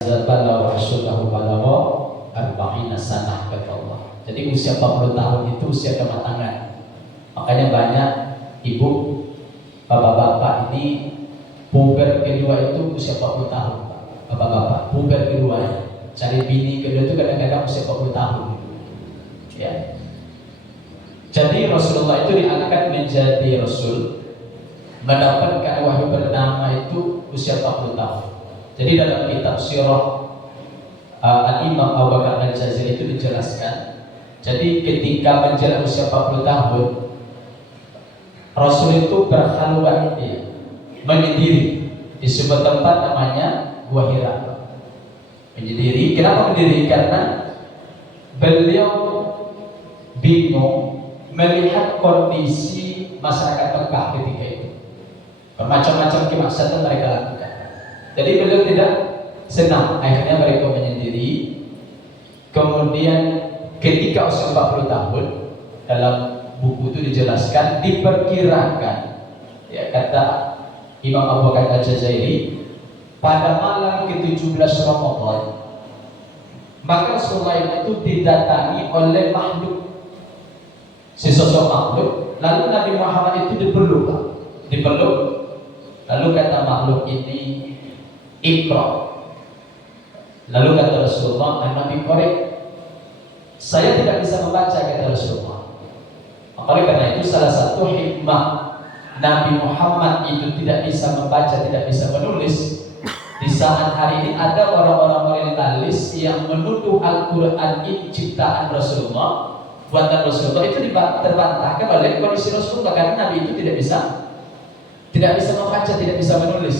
Balagha asyuddahu balagha arba'ina sanah kata Allah. Jadi usia 40 tahun itu usia kematangan. Makanya banyak ibu, bapak-bapak ini puber kedua itu usia 40 tahun. Bapak-bapak puber kedua, cari bini kedua itu kadang-kadang usia 40 tahun. Ya. Jadi Rasulullah itu diangkat menjadi Rasul, mendapatkan wahyu pertama itu usia 40 tahun. Jadi dalam kitab Sirah Al-Imam Abu Bakar Al-Jazari itu dijelaskan. Jadi ketika menjelang usia 40 tahun, Rasul itu berkhalwat, menyendiri di sebuah tempat namanya Gua Hira. Menyendiri. Kenapa menyendiri? Karena beliau bingung melihat kondisi masyarakat Mekah ketika itu. Bermacam-macam kemaksiatan mereka lakukan. Jadi beliau tidak senang. Akhirnya mereka menyendiri. Kemudian ketika usia 40 tahun, dalam buku itu dijelaskan, diperkirakan, ya, kata Imam Abu Bakar Al-Jazairi, pada malam ke-17 Ramadan, maka Rasulullah itu didatangi oleh makhluk, sesosok makhluk. Lalu Nabi Muhammad itu dipeluk. Lalu kata makhluk ini, Iqra. Lalu kata Rasulullah, Nabi korek, saya tidak bisa membaca, kata Rasulullah. Oleh karena itu salah satu hikmah Nabi Muhammad itu tidak bisa membaca, tidak bisa menulis. Di saat hari ini ada orang-orang orientalis yang menuduh Al-Quran ini ciptaan Rasulullah, buatan Rasulullah, itu terbantahkan oleh kondisi Rasulullah karena Nabi itu tidak bisa membaca, tidak bisa menulis.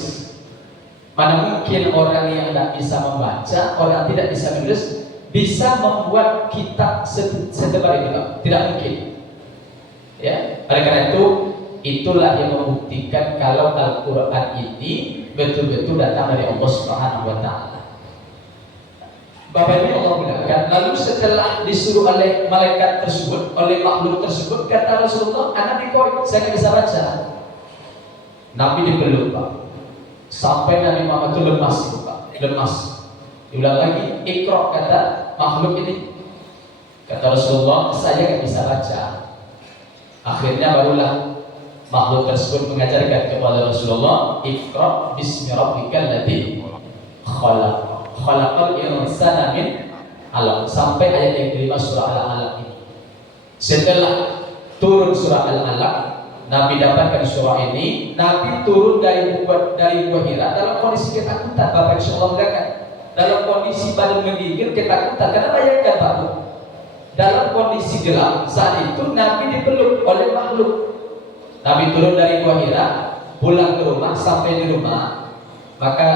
Mana mungkin orang yang tidak bisa membaca, orang tidak bisa menulis, bisa membuat kitab setebal itu? Tidak mungkin. Ya, oleh karena itu, itulah yang membuktikan kalau Al-Quran ini betul-betul datang dari Allah Subhanahu wa Ta'ala. Bapak ini Allah mudahkan. Lalu setelah disuruh oleh malaikat tersebut, oleh makhluk tersebut, kata Rasulullah, anak dikorek, saya tidak bisa baca. Nabi dipeluk, Pak. Sampai Nabi Muhammad itu lemas. Diulang lagi, Iqra, kata makhluk ini. Kata Rasulullah, saya tidak bisa baca. Akhirnya barulah makhluk tersebut mengajarkan kepada Rasulullah, Iqra bismi rabbikal ladzi khalaq. Khalaqal insana min 'alaq. Sampai ayat yang kelima surah Al-Alaq ini. Setelah turun surah Al-Alaq, Nabi dapatkan surah ini. Nabi turun dari Gua Hira dalam kondisi ketakutan. Bapak insyaallah mengatakan, dalam kondisi badan menggigil, ketakutan. Karena bayangkan Bapak, dalam kondisi gelap saat itu Nabi dipeluk oleh makhluk. Nabi turun dari Gua Hira, pulang ke rumah. Sampai di rumah, maka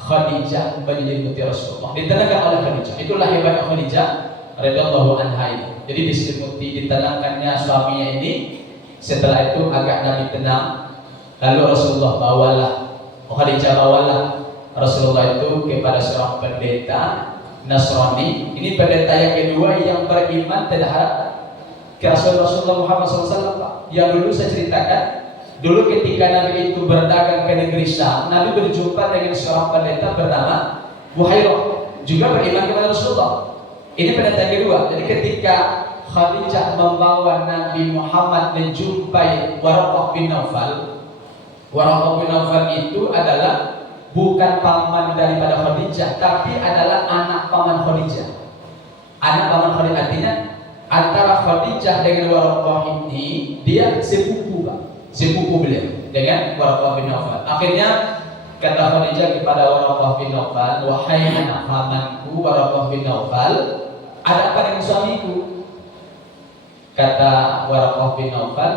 Khadijah menyelimuti Rasulullah, ditenangkan oleh Khadijah. Itulah hebatnya Khadijah radhiyallahu anha. Jadi diselimuti, ditenangkannya suaminya ini. Setelah itu agak Nabi tenang, lalu Rasulullah Khadijah bawalah Rasulullah itu kepada seorang pendeta Nasrani. Ini pendeta yang kedua yang beriman terhadap Rasulullah Muhammad SAW. Yang dulu saya ceritakan, dulu ketika Nabi itu berdagang ke negeri Syam, Nabi berjumpa dengan seorang pendeta bernama Buhairah, juga beriman kepada Rasulullah. Ini pendeta kedua. Jadi ketika Khadijah membawa Nabi Muhammad menjumpai Waraqah bin Naufal. Waraqah bin Naufal itu adalah bukan paman daripada Khadijah, tapi adalah anak paman Khadijah. Anak paman Khadijah, artinya antara Khadijah dengan Waraqah ini dia sepupu, Pak. Sepupu beliau dengan Waraqah bin Naufal. Akhirnya kata Khadijah kepada Waraqah bin Naufal, wahai anak pamanku Waraqah bin Naufal, ada apa dengan suamiku? Kata Waraqah bin Naufal,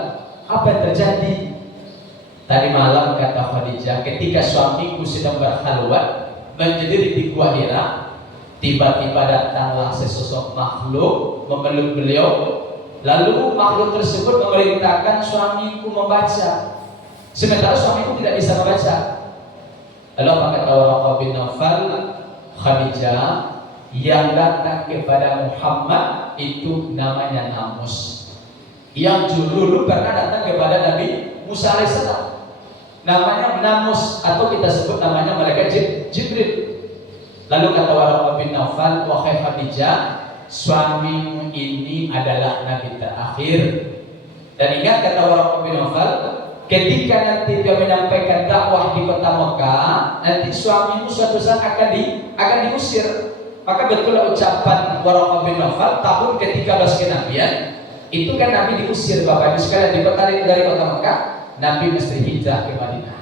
apa yang terjadi? Tadi malam, kata Khadijah, ketika suamiku sedang berkhalwat menyendiri di Gua Hira, tiba-tiba datanglah sesosok makhluk memeluk beliau. Lalu makhluk tersebut memerintahkan suamiku membaca, sementara suamiku tidak bisa membaca. Lalu apa kata Waraqah bin Naufal? Khadijah, yang datang kepada Muhammad itu namanya Namus. Yang dulu pernah datang kepada Nabi Musa alaihissalam, namanya Namus, atau kita sebut namanya malaikat Jibril. Lalu kata Waraqah bin Naufal, wahai Khadijah, suamimu ini adalah nabi terakhir. Dan ingat kata Waraqah bin Naufal, ketika nanti dia menyampaikan dakwah di kota Mekah, nanti suamimu suatu saat akan diusir. Maka betul ucapan Waraqah bin Naufal, tahun ke-13 kenabian, itu kan Nabi diusir Bapak Ibu sekalian dari kota Mekah, Nabi mesti hijrah ke Madinah.